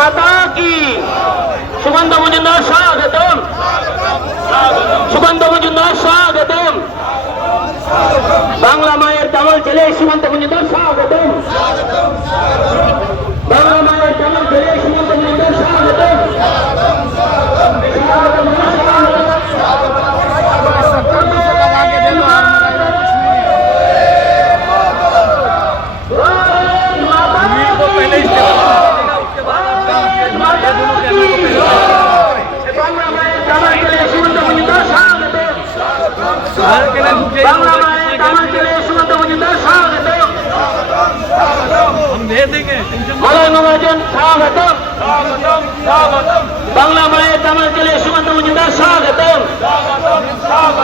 মাতা কি? সুগন্ধ মজুমদার স্বাগতম। সুগন্ধ মজুমদার স্বাগতম। বাংলা মায়ের তামল ছেলে সুগন্ধ মজুমদার স্বাগতম বাংলা মায়ের তামল ছেলে সুমন্ত মজুমদার স্বাগতম বাংলা মায়ের তামল ছেলে সুমন্ত মজুমদার স্বাগতম বাংলা মায়ের তামার ছেলে সুমন্ত মজুমদার স্বাগতম স্বাগতম স্বাগতম।